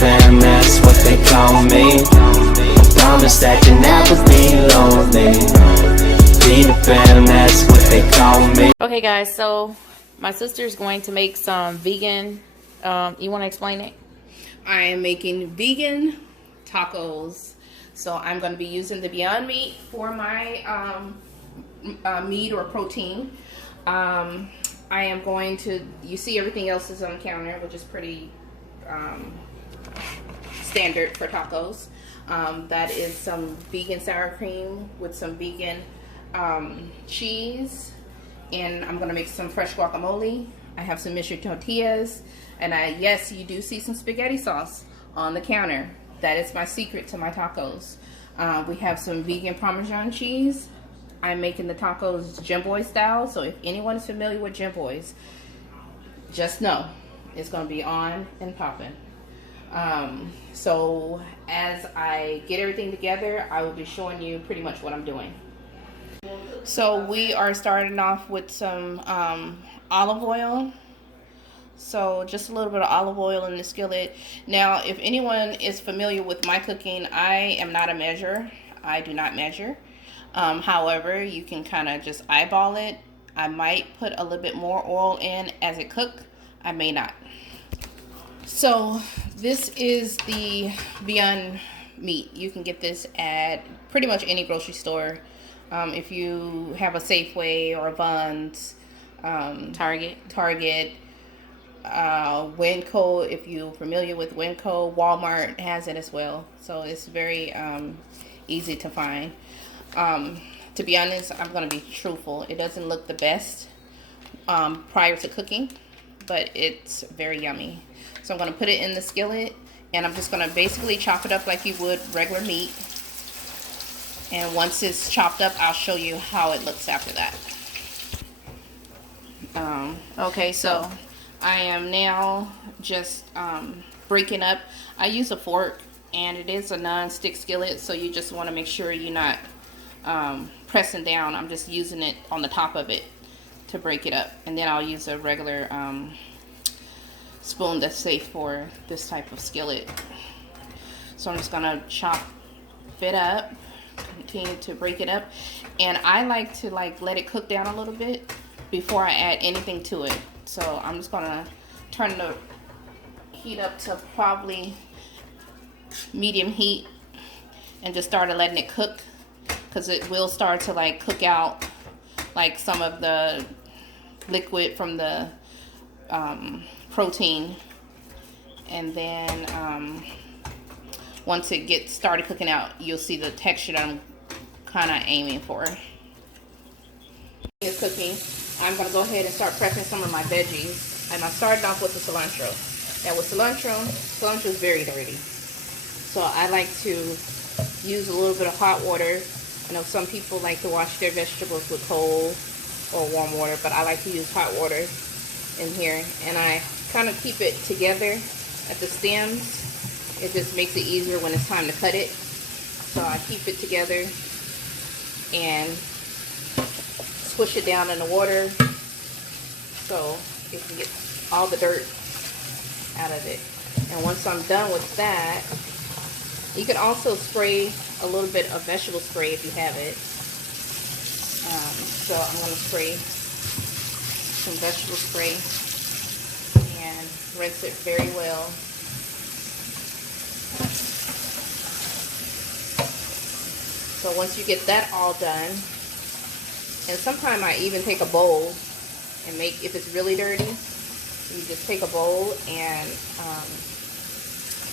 fam, that's what they call me. Promise that you never be lonely. Peter Pan, that's what they call me. Okay guys, so my sister's going to make some vegan, you want to explain it? I am making vegan tacos. So I'm going to be using the Beyond Meat for my meat or protein. I am going to, you see everything else is on the counter, which is pretty standard for tacos. That is some vegan sour cream with some vegan cheese, and I'm gonna make some fresh guacamole. I have some Mission tortillas, and yes, you do see some spaghetti sauce on the counter. That is my secret to my tacos. We have some vegan Parmesan cheese. I'm making the tacos Jim Boy style, so if anyone is familiar with Jim Boys, just know it's gonna be on and popping. So as I get everything together, I will be showing you pretty much what I'm doing. So we are starting off with some olive oil. So just a little bit of olive oil in the skillet. Now, if anyone is familiar with my cooking, I am not a measurer. I do not measure. However, you can kind of just eyeball it. I might put a little bit more oil in as it cooks. I may not. So this is the Beyond Meat. You can get this at pretty much any grocery store. If you have a Safeway or a Vons, Target, Winco, if you're familiar with Winco, Walmart has it as well. So it's very easy to find. To be honest, I'm going to be truthful. It doesn't look the best prior to cooking, but it's very yummy. So I'm going to put it in the skillet, and I'm just going to basically chop it up like you would regular meat. And once it's chopped up, I'll show you how it looks after that. Okay, so I am now just breaking up. I use a fork, and it is a non-stick skillet, so you just want to make sure you're not pressing down. I'm just using it on the top of it to break it up, and then I'll use a regular spoon that's safe for this type of skillet. So I'm just gonna chop it up, continue to break it up, and I like to let it cook down a little bit before I add anything to it. So I'm just gonna turn the heat up to probably medium heat and just start letting it cook, because it will start to cook out some of the liquid from the protein, and then once it gets started cooking out, you'll see the texture that I'm kind of aiming for. It's cooking. I'm going to go ahead and start prepping some of my veggies, and I started off with the cilantro. Now with cilantro is very dirty, so I like to use a little bit of hot water. I know some people like to wash their vegetables with cold or warm water, but I like to use hot water in here, and I kind of keep it together at the stems. It just makes it easier when it's time to cut it. So I keep it together and squish it down in the water so it can get all the dirt out of it. And once I'm done with that, you can also spray a little bit of vegetable spray if you have it. So I'm going to spray some vegetable spray and rinse it very well. So once you get that all done, and sometimes I even take a bowl and make, if it's really dirty, you just take a bowl and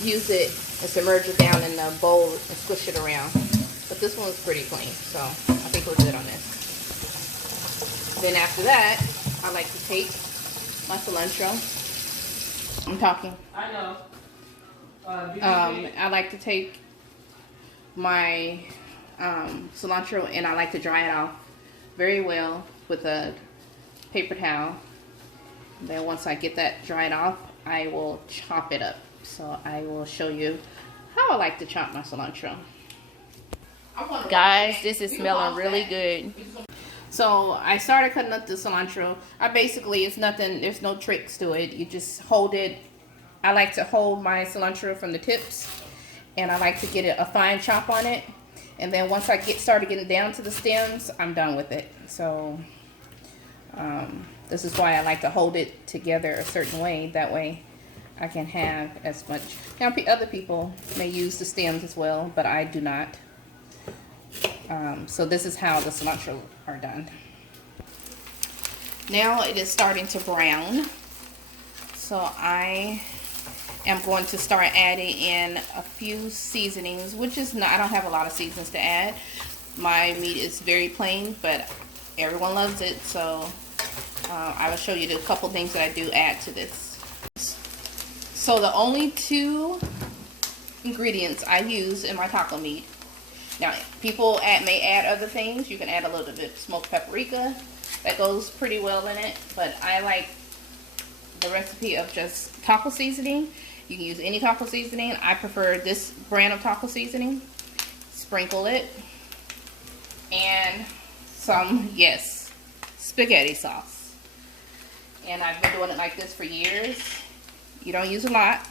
use it and submerge it down in the bowl and squish it around. But this one's pretty clean, so I think we're good on this. Then after that, I like to take my cilantro. I'm talking. I know. I like to take my cilantro, and I like to dry it off very well with a paper towel. Then once I get that dried off, I will chop it up. So I will show you how I like to chop my cilantro. guys, this is smelling really good. So I started cutting up the cilantro. I basically, it's nothing, there's no tricks to it. You just hold it I like to hold my cilantro from the tips, and I like to get a fine chop on it. And then once I started getting down to the stems, I'm done with it. So this is why I like to hold it together a certain way. That way I can have as much. Now other people may use the stems as well, but I do not. So this is how the cilantro are done. Now it is starting to brown. So I am going to start adding in a few seasonings, which is not, I don't have a lot of seasonings to add. My meat is very plain, but everyone loves it. So I will show you the couple things that I do add to this. So the only 2 ingredients I use in my taco meat. Now people may add other things. You can add a little bit of smoked paprika. That goes pretty well in it, but I like the recipe of just taco seasoning. You can use any taco seasoning. I prefer this brand of taco seasoning. Sprinkle it. And some, yes, spaghetti sauce. And I've been doing it like this for years. You don't use a lot.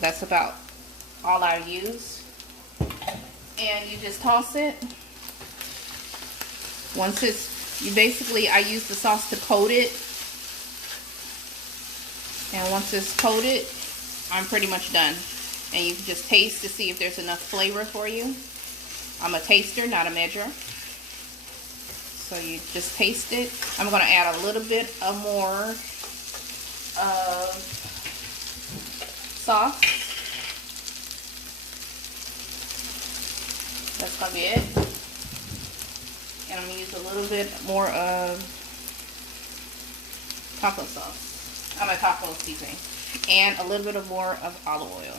That's about all I use. And you just toss it. Once it's, I use the sauce to coat it. And once it's coated, I'm pretty much done. And you can just taste to see if there's enough flavor for you. I'm a taster, not a measurer. So you just taste it. I'm going to add a little bit of more sauce. That's going to be it. And I'm going to use a little bit more of taco sauce. I'm a taco seasoning. And a little bit of more of olive oil.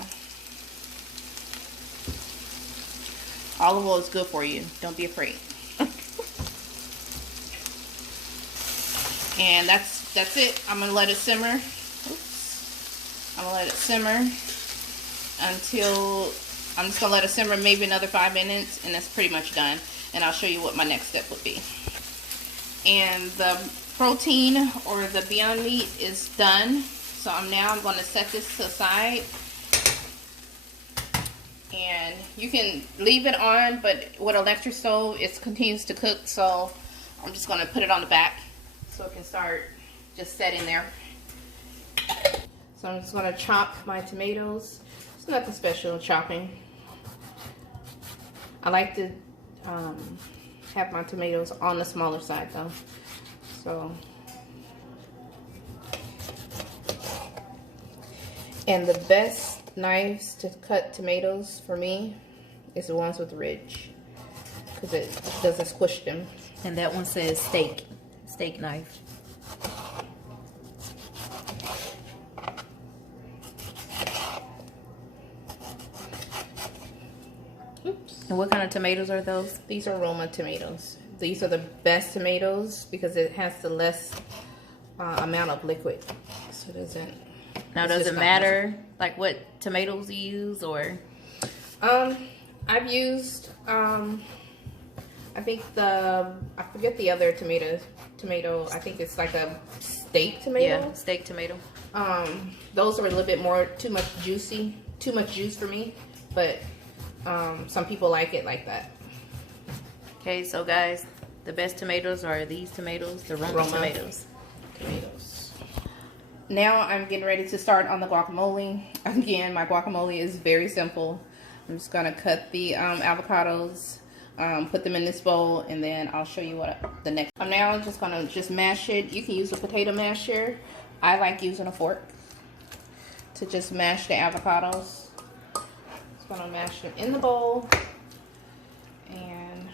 Olive oil is good for you. Don't be afraid. And that's it. I'm going to let it simmer. Oops. I'm going to let it simmer until, I'm just going to let it simmer maybe another 5 minutes, and that's pretty much done. And I'll show you what my next step would be. And the protein or the Beyond Meat is done. So I'm going to set this to the side. And you can leave it on, but with an electric stove, it continues to cook. So I'm just going to put it on the back so it can start just setting there. So I'm just going to chop my tomatoes. It's nothing special chopping. I like to have my tomatoes on the smaller side though. So, and the best knives to cut tomatoes for me is the ones with ridge, because it doesn't squish them. And that one says steak knife. Oops. And what kind of tomatoes are those? These are Roma tomatoes. These are the best tomatoes because it has the less amount of liquid. So it doesn't. Now, does it matter like what tomatoes you use, or? I've used I think I forget the other tomato. I think it's like a steak tomato. Yeah, steak tomato. Those are a little bit more too much juice for me, but some people like it like that. Okay, so guys, the best tomatoes are these tomatoes, the Roma tomatoes. Now I'm getting ready to start on the guacamole. Again, my guacamole is very simple. I'm just gonna cut the avocados, put them in this bowl, and then I'll show you what the next. I'm now just gonna mash it. You can use a potato masher. I like using a fork to just mash the avocados. Just gonna mash them in the bowl, and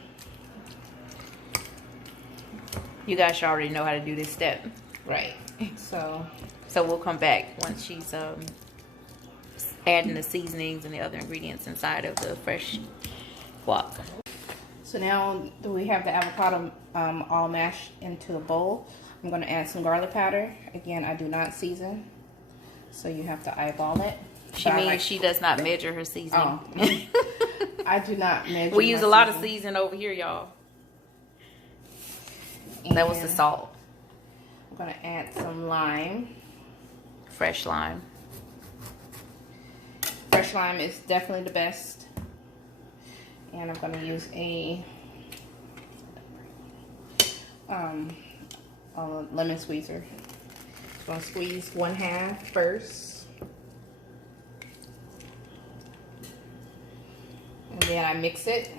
you guys should already know how to do this step. right. So we'll come back once she's adding the seasonings and the other ingredients inside of the fresh guac. So now that we have the avocado all mashed into a bowl, I'm going to add some garlic powder. Again, I do not season, so you have to eyeball it. She means she does not measure her seasoning. Oh. I do not measure. We use a lot of seasoning over here, y'all. That was the salt. I'm going to add some lime. fresh lime. Fresh lime is definitely the best. And I'm gonna use a lemon squeezer. I'm gonna squeeze 1/2 first. And then I mix it.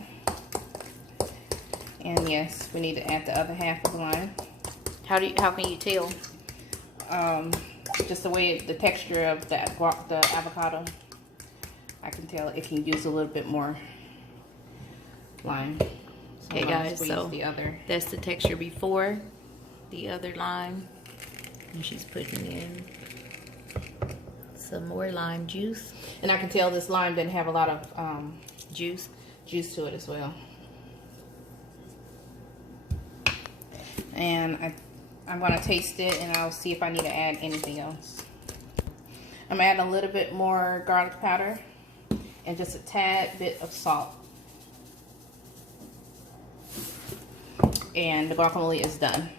And yes, we need to add the other half of the lime. How can you tell? Just the way the texture of the avocado. I can tell it can use a little bit more lime. So Okay, guys, so the other. That's the texture before the other lime. And she's putting in some more lime juice. And I can tell this lime didn't have a lot of Juice. juice to it as well. And I'm gonna taste it and I'll see if I need to add anything else. I'm adding a little bit more garlic powder and just a tad bit of salt. And the guacamole is done.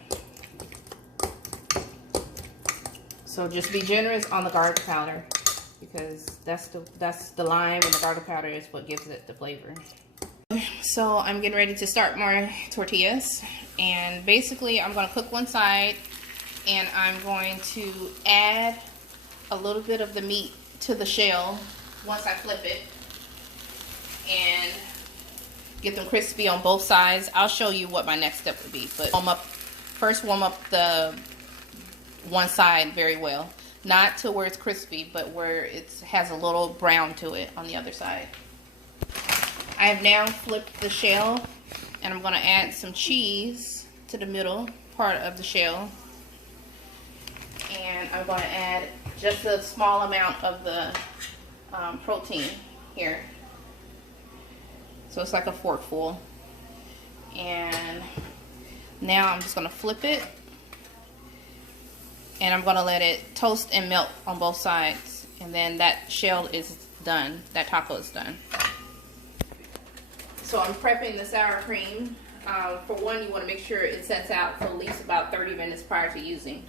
So just be generous on the garlic powder because that's the lime, and the garlic powder is what gives it the flavor. So I'm getting ready to start my tortillas, and basically I'm going to cook one side and I'm going to add a little bit of the meat to the shell once I flip it and get them crispy on both sides. I'll show you what my next step would be, but first warm up the one side very well, not to where it's crispy, but where it has a little brown to it on the other side. I have now flipped the shell, and I'm going to add some cheese to the middle part of the shell, and I'm going to add just a small amount of the protein here, so it's like a forkful. And now I'm just going to flip it, and I'm going to let it toast and melt on both sides, and then that shell is done, that taco is done. So I'm prepping the sour cream. For one, you want to make sure it sets out for at least about 30 minutes prior to using.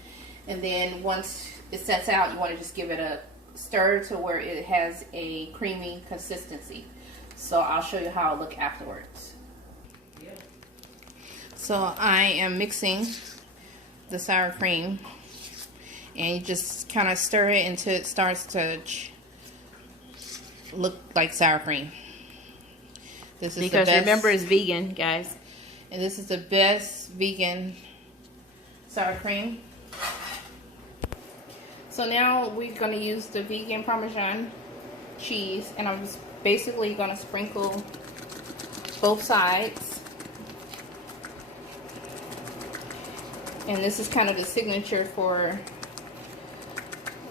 And then once it sets out, you want to just give it a stir to where it has a creamy consistency. So I'll show you how it'll look afterwards. So I am mixing the sour cream, and you just kind of stir it until it starts to look like sour cream. This is Because the best, remember, it's vegan, guys. and this is the best vegan sour cream. So now we're going to use the vegan Parmesan cheese, and I'm just basically going to sprinkle both sides. And this is kind of the signature for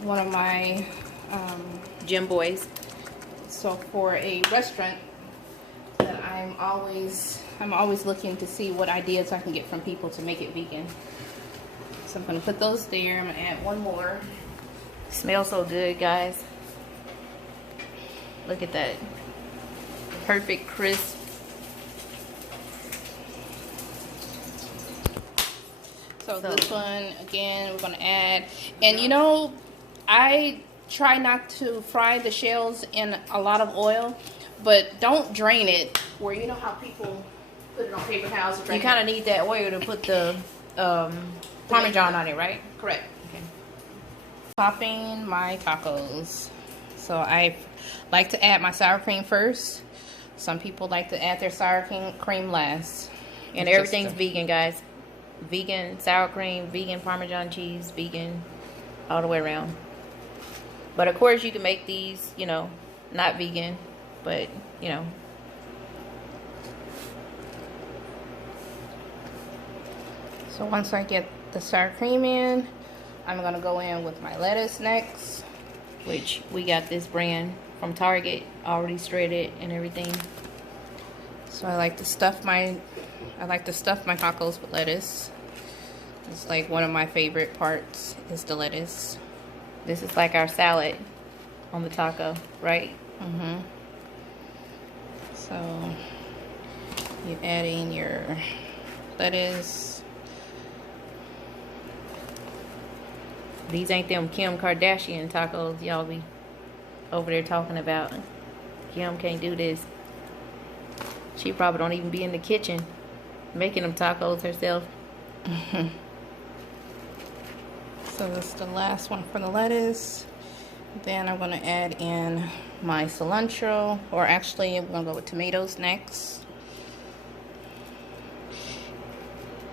one of my Gym boys. so for a restaurant that I'm always looking to see what ideas I can get from people to make it vegan. So I'm gonna put those there. I'm gonna add one more. Smells so good, guys. Look at that. Perfect crisp. So this one again we're gonna add, and you know, I try not to fry the shells in a lot of oil, but don't drain it where you know how people put it on paper towels. You kind of need that oil to put the Parmesan on it, right? Correct. Okay. Topping my tacos. So I like to add my sour cream first. Some people like to add their sour cream last. And everything's vegan, guys. Vegan sour cream, vegan Parmesan cheese, vegan all the way around. But of course you can make these, you know, not vegan, but you know. So once I get the sour cream in, I'm gonna go in with my lettuce next. Which we got this brand from Target, already shredded and everything. So I like to stuff my tacos with lettuce. It's like one of my favorite parts is the lettuce. This is like our salad on the taco, right? Mm-hmm. So you add in your lettuce. These ain't them Kim Kardashian tacos y'all be over there talking about. Kim can't do this. She probably don't even be in the kitchen making them tacos herself. So this is the last one for the lettuce. Then I'm going to add in my cilantro, or actually I'm going to go with tomatoes next.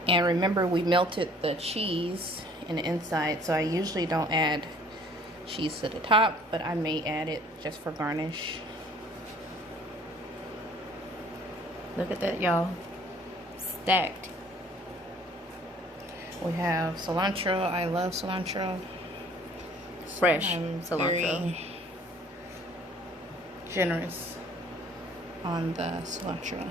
And remember, we melted the cheese in the inside, so I usually don't add cheese to the top, but I may add it just for garnish. Look at that, y'all. Stacked. We have cilantro. I love cilantro. Fresh I'm cilantro. very generous on the cilantro.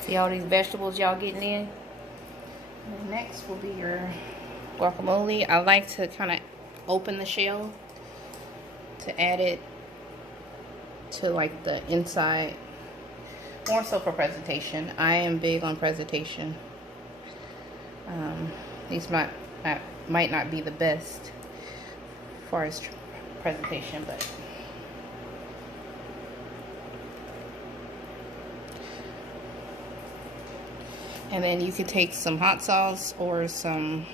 See all these vegetables y'all getting in? And next will be your guacamole. I like to kind of open the shell to add it to like the inside, more so for presentation. I am big on presentation. These might not be the best as far as presentation, but and then you could take some hot sauce or some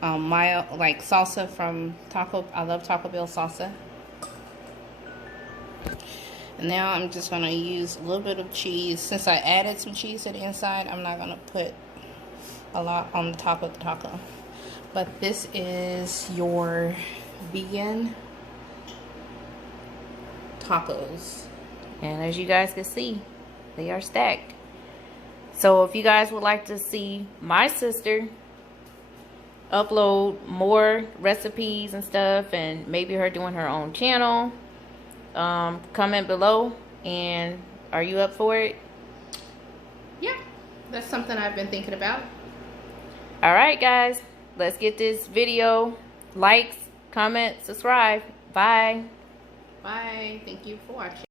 mayo, like salsa from Taco. I love Taco Bell salsa. And now I'm just going to use a little bit of cheese. Since I added some cheese to the inside, I'm not going to put a lot on the top of the taco. But this is your vegan tacos. And as you guys can see, they are stacked. So if you guys would like to see my sister upload more recipes and stuff, and maybe her doing her own channel, comment below. And are you up for it? Yeah, that's something I've been thinking about. All right, guys, let's get this video likes, comment, subscribe. Bye. Bye. Thank you for watching.